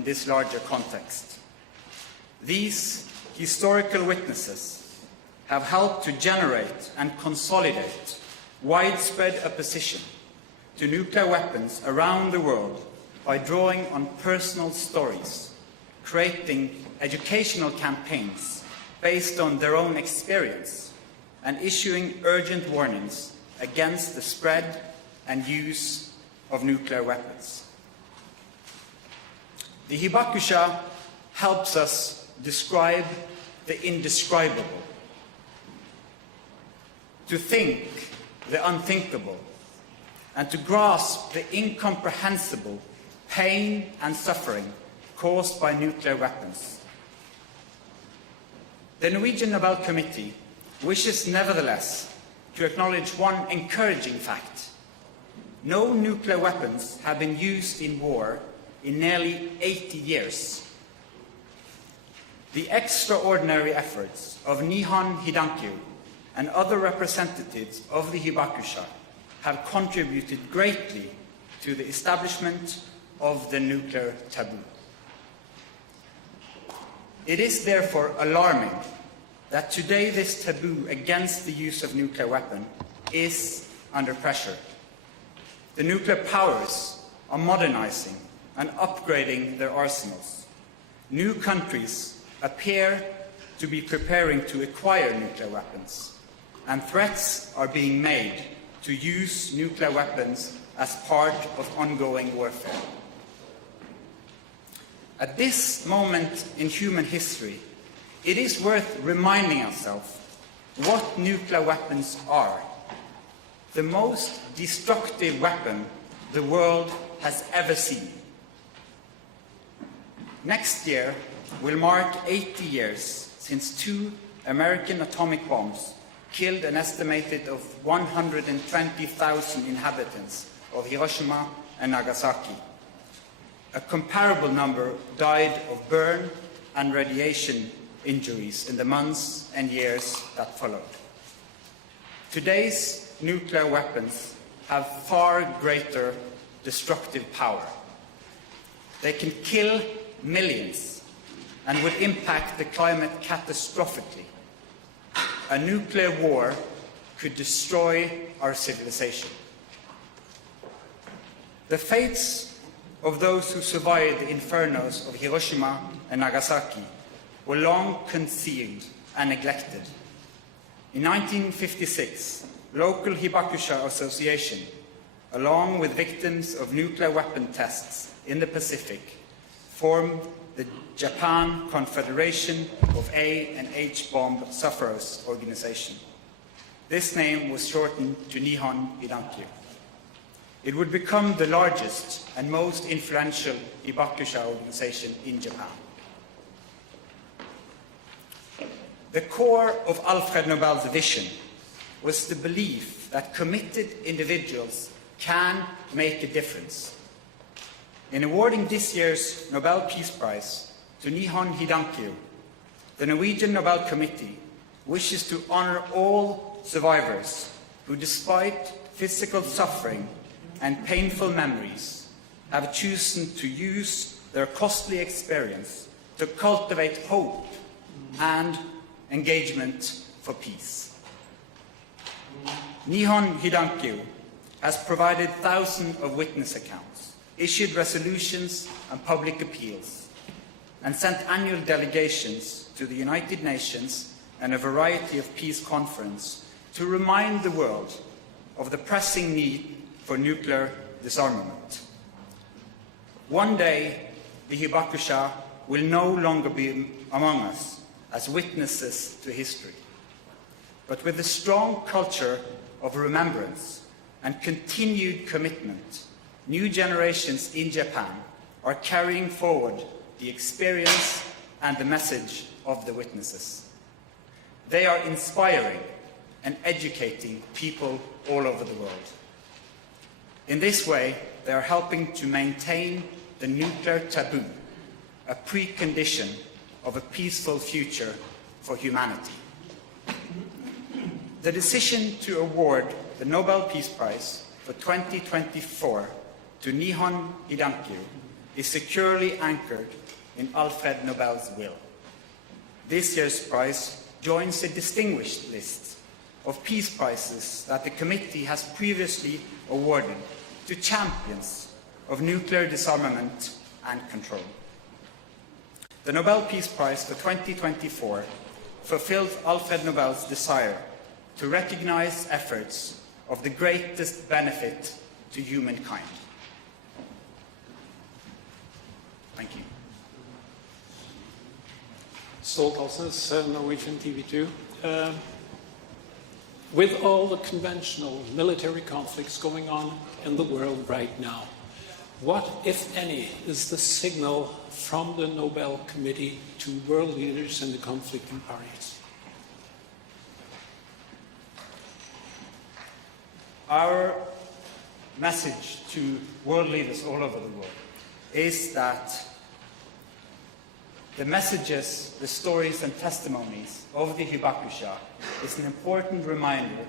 in this larger context. These historical witnesses have helped to generate and consolidate widespread opposition to nuclear weapons around the world by drawing on personal stories, creating educational campaigns based on their own experience, and issuing urgent warnings against the spread and use of nuclear weapons. The hibakusha helps us describe the indescribable, to think the unthinkable, and to grasp the incomprehensible pain and suffering caused by nuclear weapons. The Norwegian Nobel Committee wishes nevertheless to acknowledge one encouraging fact. No nuclear weapons have been used in war in nearly 80 years. The extraordinary efforts of Nihon Hidankyo and other representatives of the hibakusha have contributed greatly to the establishment of the nuclear taboo. It is therefore alarming that today this taboo against the use of nuclear weapons is under pressure. The nuclear powers are modernizing and upgrading their arsenals. New countries appear to be preparing to acquire nuclear weapons, and threats are being made to use nuclear weapons as part of ongoing warfare. At this moment in human history, it is worth reminding ourselves what nuclear weapons are. The most destructive weapon the world has ever seen. Next year will mark 80 years since 2 American atomic bombs killed an estimated of 120,000 inhabitants of Hiroshima and Nagasaki. A comparable number died of burn and radiation injuries in the months and years that followed. Today's nuclear weapons have far greater destructive power. They can kill millions and would impact the climate catastrophically. A nuclear war could destroy our civilization. The fates of those who survived the infernos of Hiroshima and Nagasaki were long concealed and neglected. In 1956, local hibakusha association, along with victims of nuclear weapon tests in the Pacific, formed the Japan Confederation of A and H Bomb Sufferers Organization. This name was shortened to Nihon Hidankyo. It would become the largest and most influential hibakusha organization in Japan. The core of Alfred Nobel's vision was the belief that committed individuals can make a difference. In awarding this year's Nobel Peace Prize to Nihon Hidankyo, the Norwegian Nobel Committee wishes to honor all survivors who, despite physical suffering and painful memories, have chosen to use their costly experience to cultivate hope and engagement for peace. Nihon Hidankyo has provided thousands of witness accounts, issued resolutions and public appeals, and sent annual delegations to the United Nations and a variety of peace conferences to remind the world of the pressing need for nuclear disarmament. One day, the hibakusha will no longer be among us as witnesses to history, but with a strong culture of remembrance and continued commitment, new generations in Japan are carrying forward the experience and the message of the witnesses. They are inspiring and educating people all over the world. In this way, they are helping to maintain the nuclear taboo, a precondition of a peaceful future for humanity. The decision to award the Nobel Peace Prize for 2024 to Nihon Hidankyo is securely anchored in Alfred Nobel's will. This year's prize joins a distinguished list of peace prizes that the committee has previously awarded to champions of nuclear disarmament and control. The Nobel Peace Prize for 2024 fulfilled Alfred Nobel's desire to recognize efforts of the greatest benefit to humankind. Thank you. Stolt Alsnes, Norwegian TV2. With all the conventional military conflicts going on in the world right now, what, if any, is the signal from the Nobel Committee to world leaders and the conflicting parties? Our message to world leaders all over the world is that the messages, the stories and testimonies of the hibakusha is an important reminder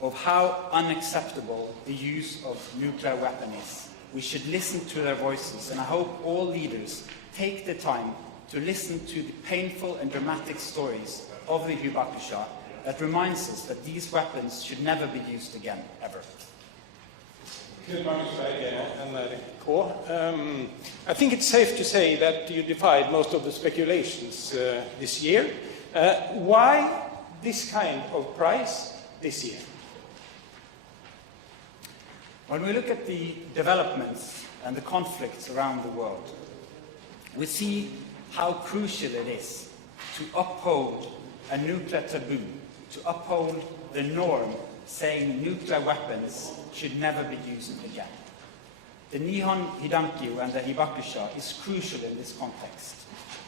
of how unacceptable the use of nuclear weapons is. We should listen to their voices, and I hope all leaders take the time to listen to the painful and dramatic stories of the hibakusha that reminds us that these weapons should never be used again, ever. I think it's safe to say that you defied most of the speculations this year. Why this kind of prize this year? When we look at the developments and the conflicts around the world, we see how crucial it is to uphold a nuclear taboo, to uphold the norm saying nuclear weapons should never be used again. The Nihon, Hidankyo and the hibakusha is crucial in this context.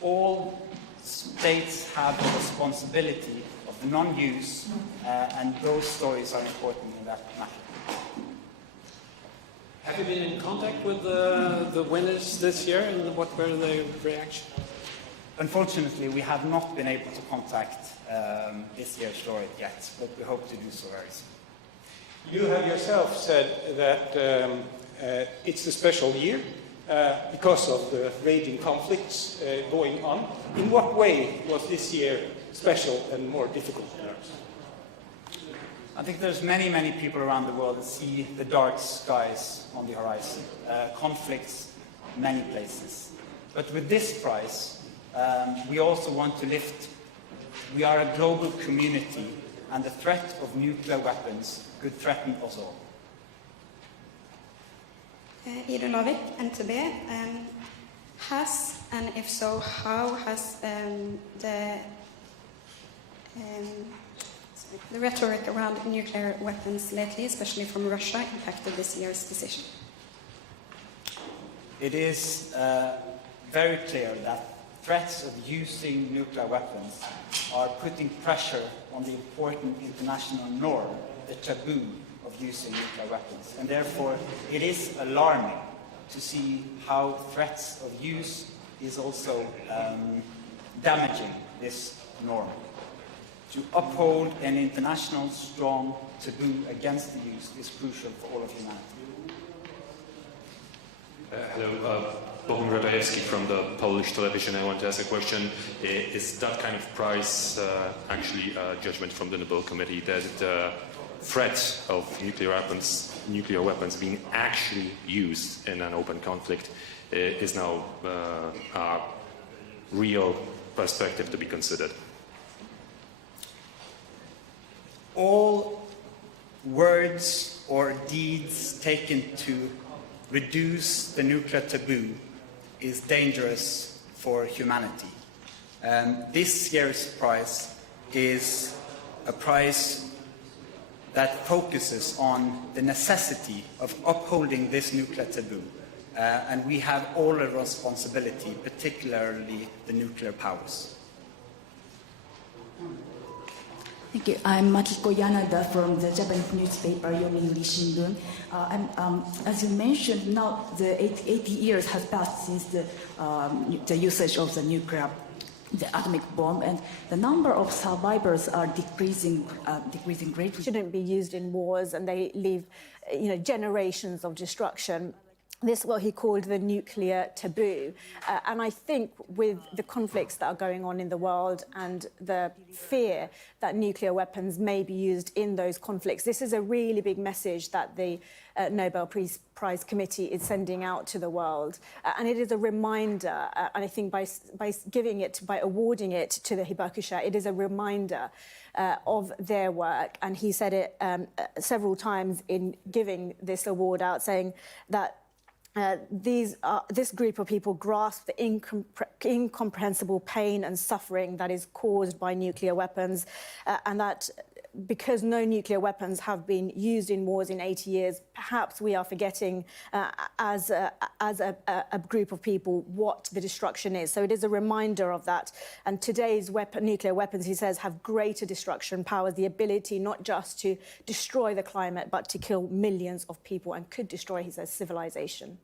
All states have the responsibility of the non-use, and those stories are important in that matter. Have you been in contact with the winners this year, and what were their reactions? Unfortunately, we have not been able to contact this year's laureate yet, but we hope to do so very soon. You have yourself said that it's a special year because of the raging conflicts going on. In what way was this year special and more difficult? I think there's many people around the world that see the dark skies on the horizon, conflicts many places. But with this prize, we also want to lift. We are a global community, and the threat of nuclear weapons could threaten us all. Ida Lavik, NTB. Has, and if so, how has the rhetoric around nuclear weapons lately, especially from Russia, impacted this year's decision? It is very clear that threats of using nuclear weapons are putting pressure on the important international norm, the taboo of using nuclear weapons. And therefore, it is alarming to see how threats of use is also damaging this norm. To uphold an international strong taboo against the use is crucial for all of humanity. Hello, Bohun Radajewski from the Polish television. I want to ask a question. Is that kind of prize actually a judgment from the Nobel Committee that the threat of nuclear weapons being actually used in an open conflict is now a real perspective to be considered? All words or deeds taken to reduce the nuclear taboo is dangerous for humanity. This year's prize is a prize that focuses on the necessity of upholding this nuclear taboo. And we have all a responsibility, particularly the nuclear powers. Thank you. I'm Makiko Yanada from the Japanese newspaper Yomiuri Shimbun. As you mentioned, now the 80 years has passed since the usage of the atomic bomb, and the number of survivors are decreasing greatly. Shouldn't be used in wars, and they leave, generations of destruction. this, what he called the nuclear taboo. And I think with the conflicts that are going on in the world and the fear that nuclear weapons may be used in those conflicts, this is a really big message that the Nobel Peace Prize Committee is sending out to the world. And it is a reminder, and I think by awarding it to the hibakusha, it is a reminder of their work. And he said it several times in giving this award out, saying that this group of people grasp the incomprehensible pain and suffering that is caused by nuclear weapons, and that because no nuclear weapons have been used in wars in 80 years, perhaps we are forgetting as a group of people what the destruction is. So it is a reminder of that. And today's nuclear weapons, he says, have greater destruction powers, the ability not just to destroy the climate, but to kill millions of people and could destroy, he says, civilization.